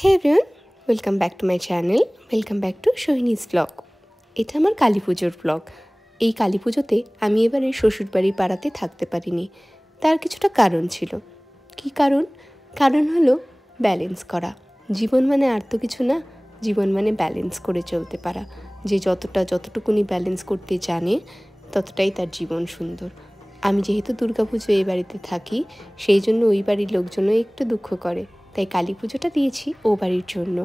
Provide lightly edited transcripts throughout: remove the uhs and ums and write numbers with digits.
Hey everyone, welcome back to my channel, welcome back to Sohini's blog. এটা আমার কালী পুজোর blog. এই কালী পুজোতে আমি এবারে শ্বশুরবাড়ির পাড়াতে থাকতে পারিনি। তার কিছুটা কারণ ছিল। কি কারণ? কারণ হলো ব্যালেন্স করা। জীবন মানে আর তো কিছু না, জীবন মানে ব্যালেন্স করে চলতে পারা। যে যতটুকুনি ব্যালেন্স করতে জানে ততটাই তার জীবন সুন্দর। আমি যেহেতু দুর্গাপুজো এই বাড়িতে থাকি, সেই জন্য ওই বাড়ির লোকজনও একটু দুঃখ করে, তাই কালী পুজোটা দিয়েছি ও বাড়ির জন্য।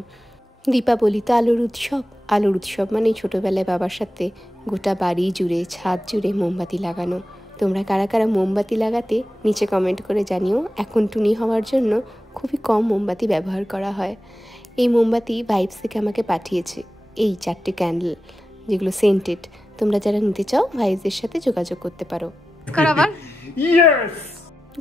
দীপাবলি তো আলোর উৎসব। আলোর উৎসব মানে ছোটোবেলায় বাবার সাথে গোটা বাড়ি জুড়ে, ছাদ জুড়ে মোমবাতি লাগানো। তোমরা কারা কারা মোমবাতি লাগাতে নিচে কমেন্ট করে জানিও। এখন টুনি হওয়ার জন্য খুবই কম মোমবাতি ব্যবহার করা হয়। এই মোমবাতি ভাইবস থেকে আমাকে পাঠিয়েছে এই 4টে ক্যান্ডেল, যেগুলো সেন্টেড। তোমরা যারা নিতে চাও ভাইবসের সাথে যোগাযোগ করতে পারো।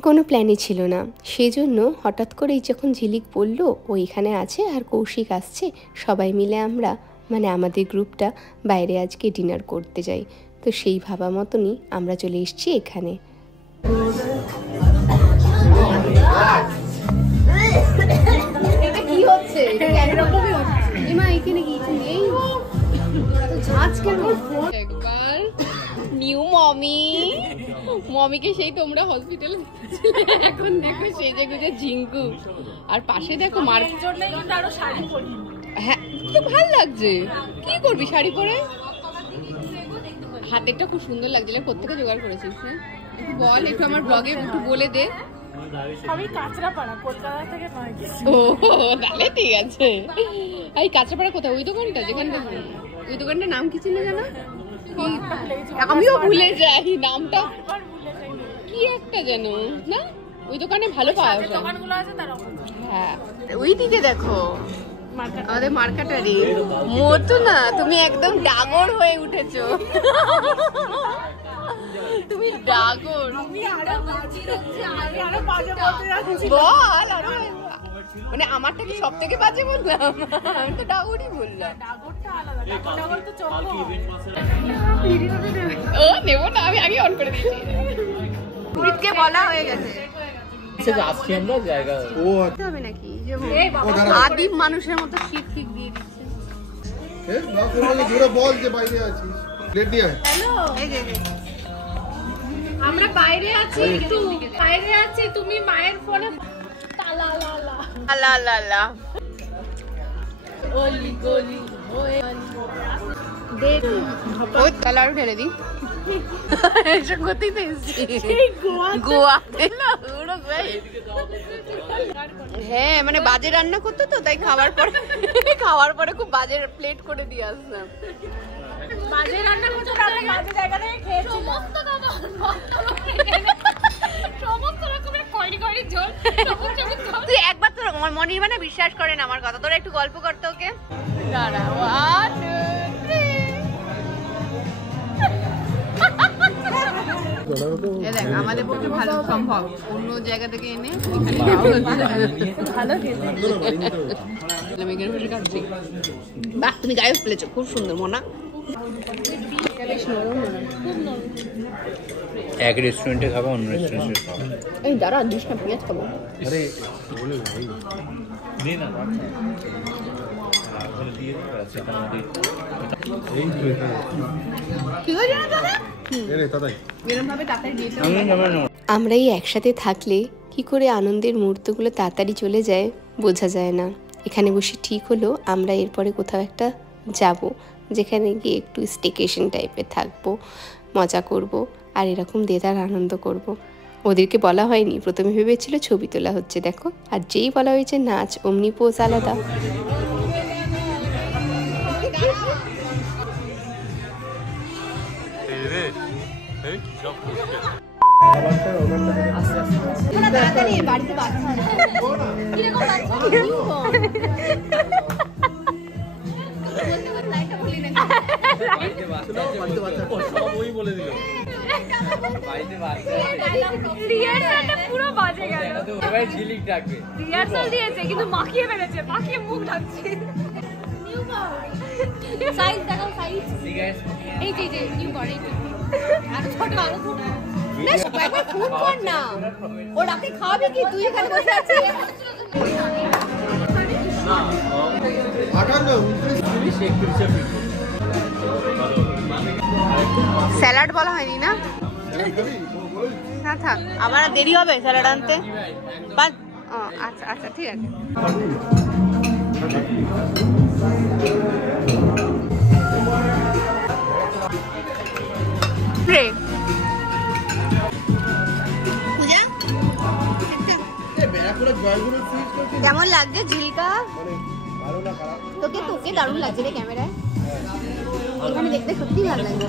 কোনো প্ল্যানই ছিল না, সেই জন্য হঠাৎ করেই যখন ঝিলিক বলল ও এখানে আছে আর কৌশিক আসছে, সবাই মিলে আমরা মানে আমাদের গ্রুপটা বাইরে আজকে ডিনার করতে যাই। তো সেই ভাবা মতনই আমরা চলে এসেছি এখানে। একবার নিউ মমিকে সেই তোমরা হসপিটালে এখন দেখো সেজে গুজে ঝিঙ্কু, আর পাশে দেখো হ্যাঁ তো ভাল লাগছে। কি করবি শাড়ি পরে? হাতেরটা খুব সুন্দর লাগছে। কোথেকে জোগাড় করেছিস? একটু বল, একটু আমার ব্লগে একটু বলে দে। আমি কাঁচরাপাড়া, কলকাতা থেকে নয়। ও তাহলে ঠিক আছে। এই কাঁচরাপাড়া কোথায়? ওই দোকানটা যেখানটা, ওই দোকানটার নাম কি ছিল জানো? আমিও ভুলে যাই নামটা, কি একটা যেন না। ওই দোকানে ভালো পাওয়া যায়। হ্যাঁ ওই দিকে দেখো আমাদের মার্কেটারি মতো না। তুমি একদম ডাগর হয়ে উঠেছো, তুমি ডাগর। বল মানে আমারটা কি সব থেকে বাজে বললাম? আমি তো ডাগরই বললাম। ও নেবো না, আমি আগে অন করে দিয়েছি। পুরীকে বলা হয়ে গেছে হবে নাকি আদিম মানুষের মতো শিখ ঠিক দিয়ে দিচ্ছে। আমরা বাইরে আছি, একটু বাইরে আছি। তুমি মায়ের ফোনে তালা লালা লা লা লা ওলি গলি ওই তালা আরো ঢেলে দি। এসব করতেই তো এসেছি গোয়াতে না। হ্যাঁ মানে বাজে রান্না করতো তো, তাই খাওয়ার পরে খুব বাজে প্লেট করে দিয়ে আসলাম। বাজে রান্না করতে আমরা বাজে জায়গা থেকে খেয়েছি। সমস্ত রকমের কড়ি কড়ি ঝোল। তুই একবার তো মনির মানে বিশ্বাস করেন আমার কথা। তোরা একটু গল্প করতে ওকে। দাঁড়া, 1 2 3 দেখ আমাদের পক্ষে ভালো সম্ভব, অন্য জায়গা থেকে এনে ভালো খেতে। বাহ তুমি গায়ে ফেলেছো, খুব সুন্দর মোনা। এক রেস্টুরেন্টে খাবো, অন্য রেস্টুরেন্টে খাবো। এই দাঁড়া, দিস না, পেঁয়াজ খাবো। আরে বলে ভাই নে না আমরা এই একসাথে থাকলে কি করে আনন্দের মুহূর্তগুলো তাড়াতাড়ি চলে যায় বোঝা যায় না। এখানে বসে ঠিক হলো আমরা এরপরে কোথাও একটা যাব, যেখানে গিয়ে একটু স্টেকেশন টাইপের থাকবো, মজা করব আর এরকম দেদার আনন্দ করব। ওদেরকে বলা হয়নি, প্রথমে ভেবেছিল ছবি তোলা হচ্ছে দেখো, আর যেই বলা হয়েছে নাচ, অমনি পোজ আলাদা। পুরো বাজে গেল। রিহার্সাল দিয়েছে কিন্তু মাখিয়ে ফেলেছে, মাখিয়ে মুখ ঢাকছে। সাইজ দেখাও, সাইজ এই যে নিউ করে আর ছোট আরো ছোট না একবার ফোন কর না, ও রাতে খাওয়াবে কি? তুই এখানে বসে আছিস। স্যালাড বলা হয়নি না? না থাক, আমার দেরি হবে স্যালাড আনতে। আচ্ছা আচ্ছা ঠিক আছে। কেমন লাগছে ঝিলকা? তোকে তোকে দারুণ লাগছে রে ক্যামেরায়। এখানে দেখতে সত্যি ভালো লাগছে,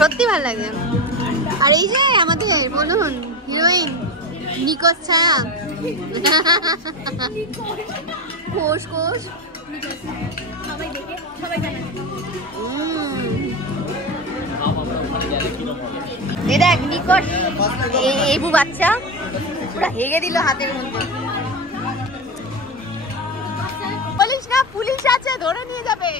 সত্যি ভালো লাগছে। আর এই যে আমাদের বলুন হিরোইন নিকোষ ছায়া, কোষ কোষ এ দেখ নিকট এবু বাচ্চা পুরা হেগে দিল হাতের মধ্যে। বলিস না পুলিশ আছে, ধরে নিয়ে যাবে।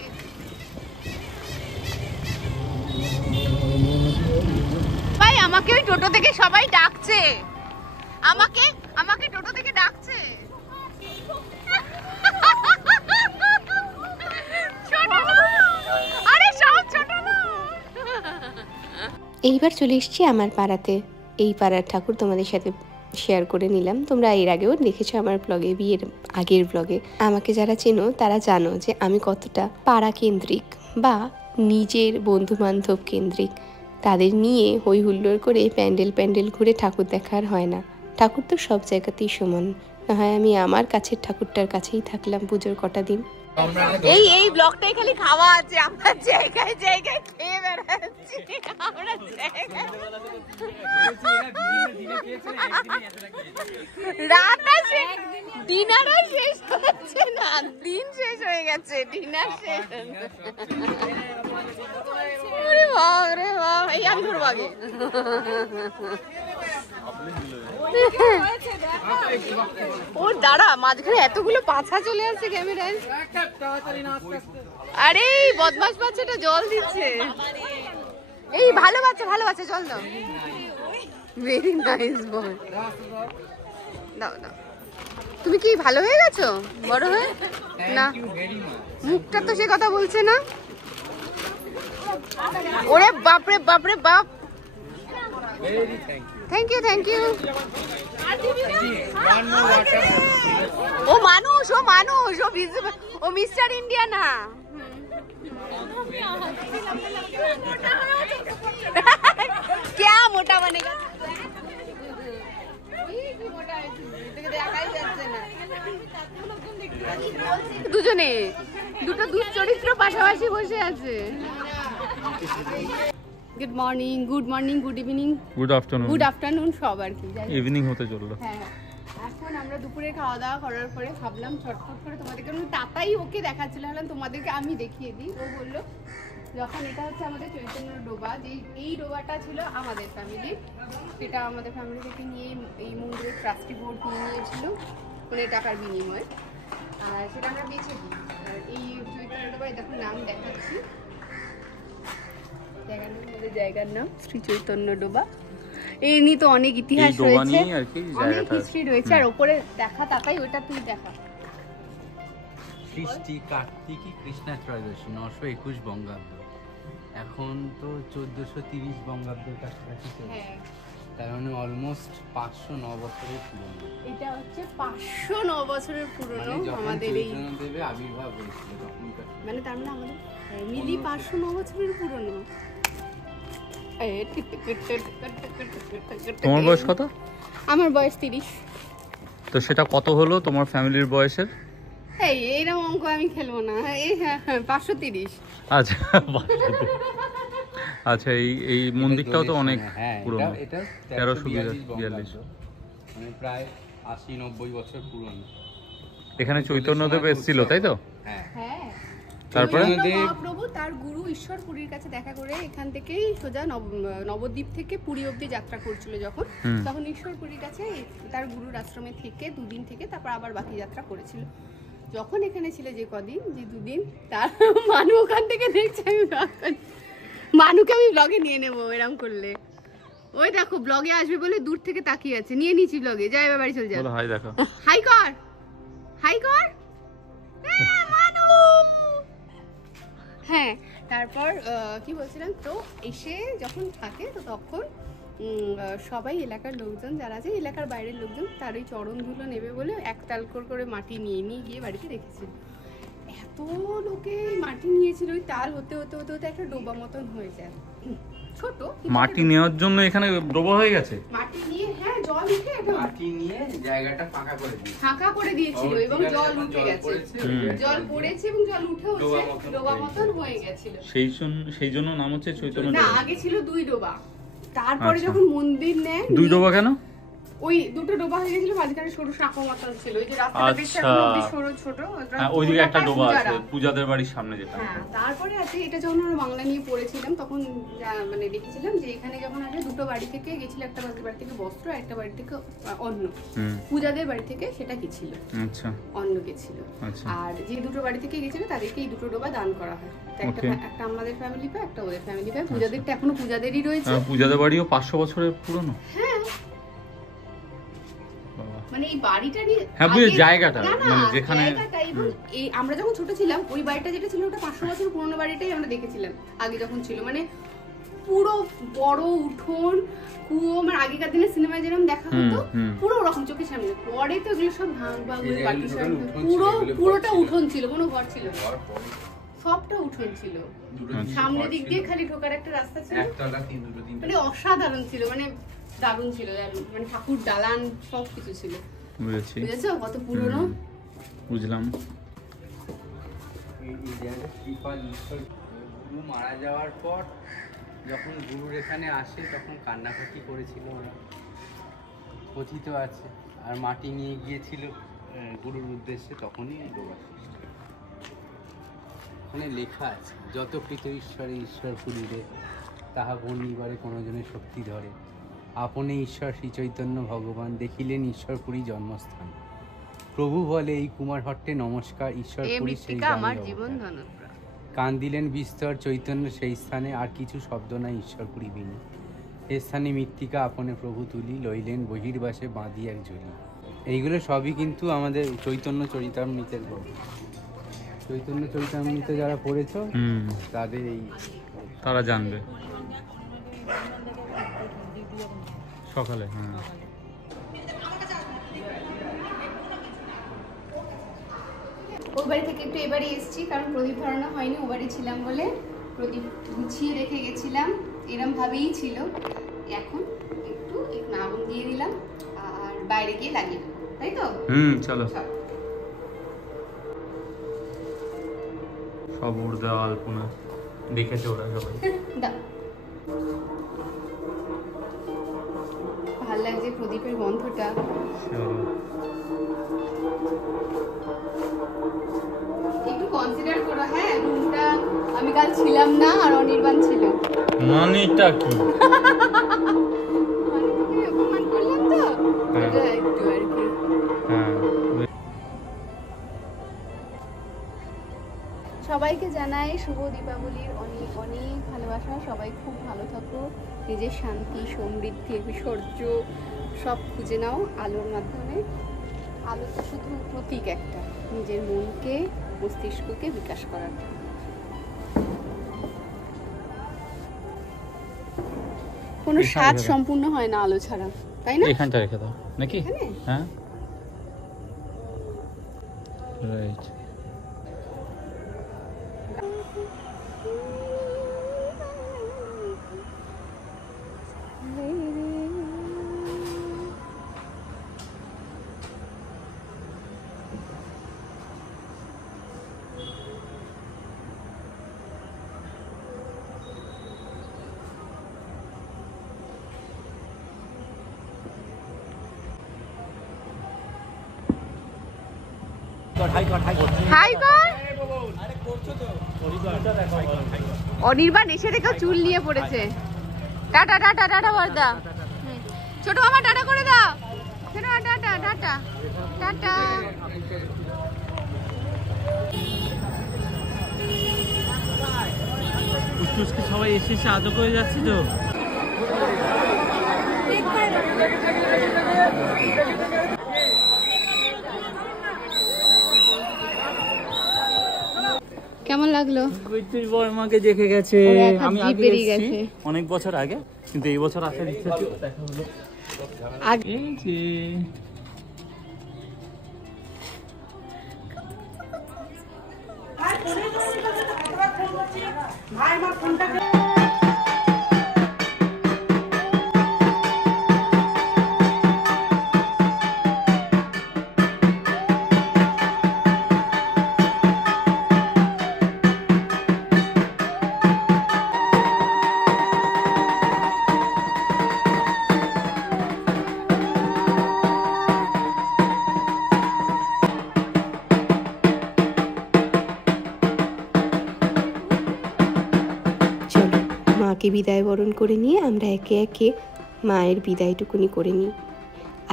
ভাই আমাকে ওই টোটো থেকে সবাই ডাকছে, আমাকে আমাকে টোটো থেকে ডাকছে। আরে সব ছোট না। এইবার চলে এসেছি আমার পাড়াতে। এই পাড়ার ঠাকুর তোমাদের সাথে শেয়ার করে নিলাম। তোমরা এর আগেও দেখেছো আমার ব্লগে, বিয়ের আগের ব্লগে। আমাকে যারা চেনো তারা জানো যে আমি কতটা পাড়া কেন্দ্রিক বা নিজের বন্ধু বান্ধব কেন্দ্রিক। তাদের নিয়ে হই হুল্লোড় করে প্যান্ডেল ঘুরে ঠাকুর দেখার হয় না। ঠাকুর তো সব জায়গাতেই সমান, না হয় আমি আমার কাছের ঠাকুরটার কাছেই থাকলাম পুজোর কটা দিন। এই ব্লগটাই খালি খাওয়া আছে, আমরা জায়গায় জায়গায় খেয়ে বেড়াচ্ছি। আমরা ডিনারও শেষ হচ্ছে না, দিন শেষ হয়ে গেছে, ডিনার শেষ। রে বাবা, এই আমি ধরবো আগে। ওর দাঁড়া, মাঝখানে এতগুলো পাছা চলে আসছে ক্যামেরায়। আরে বদমাস বাচ্চাটা জল দিচ্ছে। এই ভালো বাচ্চা জল দাও। ভেরি নাইস বয়। দাও দাও। তুমি কি ভালো হয়ে গেছো বড় হয়ে? না, মুখটা তো সে কথা বলছে না। ওরে বাপরে বাপরে বাপ। Thank you. ও মানুষ, ও মিস্টার ইন্ডিয়া না। क्या मोटा बनेगा? দুজনে দুটো দুশ্চরিত্র পাশাপাশি বসে আছে। Good morning, good evening, good afternoon সব আর কি। ইভিনিং হতে চললো। হ্যাঁ, এখন আমরা দুপুরে খাওয়া দাওয়া করার পরে ভাবলাম ছটফট করে তোমাদেরকে, তাতাই ওকে দেখাচ্ছিল, ভাবলাম তোমাদেরকে আমি দেখিয়ে দিই। ও বললো যখন এটা হচ্ছে আমাদের চৈতন্য ডোবা, যে এই ডোবাটা ছিল আমাদের ফ্যামিলির, সেটা আমাদের ফ্যামিলি থেকে নিয়ে এই মন্দিরের ট্রাস্টি বোর্ড নিয়ে নিয়েছিল মানে টাকার বিনিময়ে, আর সেটা আমরা বেঁচে দিই। আর এই চৈতন্য ডোবায় দেখো নাম দেখাচ্ছি, জায়গার নাম শ্রী চৈতন্য ডোবা। এই নিয়ে তো অনেক ইতিহাস রয়েছে, অনেক হিস্ট্রি রয়েছে। আর ওপরে দেখা তাকাই, ওটা তুই দেখা। সৃষ্টি কার্তিকী কৃষ্ণা ত্রয়োদশী 921 বঙ্গাব্দ, এখন তো 1430 বঙ্গাব্দের কাছাকাছি চলছে। তার মানে অলমোস্ট 509 বছরের পুরনো। এটা হচ্ছে 509 বছরের পুরনো আমাদের এই চৈতন্যদেবের আবির্ভাব হয়েছিল তখনকার, মানে তার মানে আমাদের ফ্যামিলি 509 বছরের পুরনো। তোমার বয়স কত? আমার বয়স 30। তো সেটা কত হলো তোমার ফ্যামিলির বয়সের? এইরকম অঙ্ক আমি খেলবো না। এই 530। আচ্ছা আচ্ছা, এই মন্দিরটাও তো অনেক পুরনো, 1342, মানে প্রায় 80-90 বছর পুরনো। এখানে চৈতন্যদেব এসেছিল তাই তো? হ্যাঁ, তারপরে মহাপ্রভু তার গুরু ঈশ্বর পুরীর কাছে দেখা করে এখান থেকেই সোজা নবদ্বীপ থেকে পুরী অব্দি যাত্রা করছিল যখন, তখন ঈশ্বর পুরীর কাছে তার গুরুর আশ্রমে থেকে 2 দিন থেকে তারপর আবার বাকি যাত্রা করেছিল। যখন এখানে ছিল যে কদিন, যে 2 দিন, তার মানু ওখান থেকে দেখছে। আমি মানুকে আমি ব্লগে নিয়ে নেবো এরকম করলে। ওই দেখো ব্লগে আসবে বলে দূর থেকে তাকিয়ে আছে, নিয়ে নিচ্ছি ব্লগে। যাই এবার বাড়ি চলে যাও। হাই দেখো, হাই কর, হাই কর। মানু তারপর কি বলছিলাম, তো এসে যখন থাকে তো তখন সবাই এলাকার লোকজন যারা আছে, এলাকার বাইরের লোকজন, তার ওই চরণ ধুলো নেবে বলে এক তালকর করে মাটি নিয়ে গিয়ে বাড়িতে রেখেছিল। এত লোকে মাটি নিয়েছিল, ওই তাল হতে হতে হতে হতে একটা ডোবা মতন হয়ে যায়, ছোট। মাটি নেওয়ার জন্য এখানে ডোবা হয়ে গেছে। মাটি নিয়ে, হ্যাঁ, জল উঠে মাটি নিয়ে জায়গাটা ফাঁকা করে দিয়েছিল এবং জল উঠে গেছে, জল পড়েছে এবং জল উঠে ডোবা মতন হয়ে গেছিল। সেই জন্য নাম হচ্ছে চৈতন্য। না, আগে ছিল 2 ডোবা, তারপরে যখন মন্দির নেয়। 2 ডোবা কেন? ওই দুটো ডোবা হয়ে গেছিল, মাঝখানে সরু সাঁকো মতন ছিল, ওই যে রাস্তাটা বেশ একটা সরু ছোট, ওইদিকে একটা ডোবা আছে পূজাদের বাড়ির সামনে যেটা। হ্যাঁ, তারপরে আছে এটা যখন আমরা বাংলা নিয়ে পড়েছিলাম তখন মানে দেখেছিলাম যে এখানে যখন আসে দুটো বাড়ি থেকে গেছিল, একটা বাড়ি থেকে বস্ত্র, একটা বাড়ি থেকে অন্ন। পূজাদের বাড়ি থেকে সেটা গেছিল, আচ্ছা, অন্ন গেছিল। আর যে দুটো বাড়ি থেকে গেছিল তাদেরকে এই দুটো ডোবা দান করা হয়, একটা আমাদের ফ্যামিলি পায়, একটা ওদের ফ্যামিলি পায়। পূজাদেরটা এখনো পূজাদেরই রয়েছে। পূজাদের বাড়িও 500 বছরের পুরনো। হ্যাঁ, মানে এই বাড়িটা নিয়ে, হ্যাঁ, বুঝে জায়গাটা, মানে যেখানে এই আমরা যখন ছোট ছিলাম ওই বাড়িটা যেটা ছিল ওটা 500 বছর পুরনো বাড়িটাই আমরা দেখেছিলাম আগে যখন ছিল, মানে পুরো বড় উঠোন, কুয়ো, মানে আগেকার দিনে সিনেমায় যেরকম দেখা হতো পুরো ওরকম চোখের সামনে। পরে তো এগুলো সব ভাঙ পুরোটা উঠোন ছিল, কোনো ঘর ছিল না, সবটা উঠোন ছিল। সামনের দিক দিয়ে খালি ঢোকার একটা রাস্তা ছিল, মানে অসাধারণ ছিল, মানে দারুণ ছিল, মানে ঠাকুর দালান সবকিছু ছিল। বুঝেছো কত পুরনো? বুঝলাম। গুরু মারা যাওয়ার পর যখন গুরুর এখানে আসে তখন কান্নাকাটি করেছিল ওরা, কথিত আছে। আর মাটি নিয়ে গিয়েছিল গুরুর উদ্দেশ্যে, তখনই ডোবা সৃষ্টি। ওখানে লেখা আছে, যত কৃত ঈশ্বরে ঈশ্বর পুরীরে, তাহা বর্ণিবারে কোনো জনের শক্তি ধরে। আপনে ঈশ্বর শ্রী চৈতন্য ভগবান, দেখিলেন ঈশ্বরপুরী জন্মস্থান। প্রভু বলে এই কুমারহট্টে নমস্কার, ঈশ্বরপুরী সেই কান দিলেন বিস্তর চৈতন্য সেই স্থানে, আর কিছু শব্দ নাই ঈশ্বরপুরী বিনি। এ স্থানে মৃত্তিকা আপনে প্রভু তুলি, লইলেন বহির্বাসে বাঁধি এক ঝুলি। এইগুলো সবই কিন্তু আমাদের চৈতন্য চরিতামৃতের গল্প। চৈতন্য চরিতামৃত যারা পড়েছো তাদের তারা জানবে। সকালে ওই বাড়ি থেকে একটু এবারে এসেছি, কারণ প্রদীপ ধরানো হয়নি, ও বাড়ি ছিলাম বলে প্রদীপ গুছিয়ে রেখে গেছিলাম, এরম ভাবেই ছিল। এখন একটু আগুন দিয়ে দিলাম আর বাইরে গিয়ে লাগিয়ে দেবো, তাই তো? চলো। সব উড় দেওয়া আলপনা দেখেছে ওরা সবাই। ভাল লাগছে প্রদীপের গন্ধটা। একটু কনসিডার করো, হ্যাঁ, রুমটা আমি কাল ছিলাম না আর অনির্বাণ ছিল। মানেটা কি? অপমান করলাম তো, একটু আর কি। সবাইকে জানাই শুভ দীপাবলির অনেক অনেক ভালোবাসা। সবাই খুব ভালো থাকো, নিজের শান্তি, সমৃদ্ধি, ঐশ্বর্য সব খুঁজে নাও আলোর মাধ্যমে। আলো তো শুধু প্রতীক একটা, নিজের মনকে, মস্তিষ্ককে বিকাশ করার। কোনো স্বাদ সম্পূর্ণ হয় না আলো ছাড়া, তাই না? এখানটা রেখে দাও নাকি? হ্যাঁ, রাইট। হাই কর। অনির্বাণ এসে দেখো চুল নিয়ে পড়েছে। টাটা টাটা টাটা বর্দা, ছোট মামা টাটা করে দাও। Tata tata tata. সবাই এসে আদর করে যাচ্ছে তো। কেমন লাগলো? বৈদ্যুতিক বর্মাকে দেখে গেছে, ওর এক হাত আমি জিভ আগে বেরিয়ে এসেছি গেছে। অনেক বছর আগে, কিন্তু এই বছর আসার ইচ্ছা ছিল, দেখা হলো। এই যে চলো মাকে বিদায় বরণ করে নিয়ে আমরা একে একে মায়ের বিদায়টুকুনি করে নিই।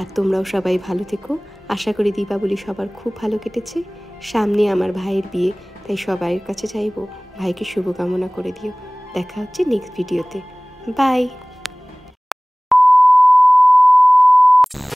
আর তোমরাও সবাই ভালো থেকো। আশা করি দীপাবলি সবার খুব ভালো কেটেছে। সামনে আমার ভাইয়ের বিয়ে, তাই সবার কাছে চাইবো ভাইকে শুভকামনা করে দিও। দেখা হচ্ছে নেক্সট ভিডিওতে। বাই।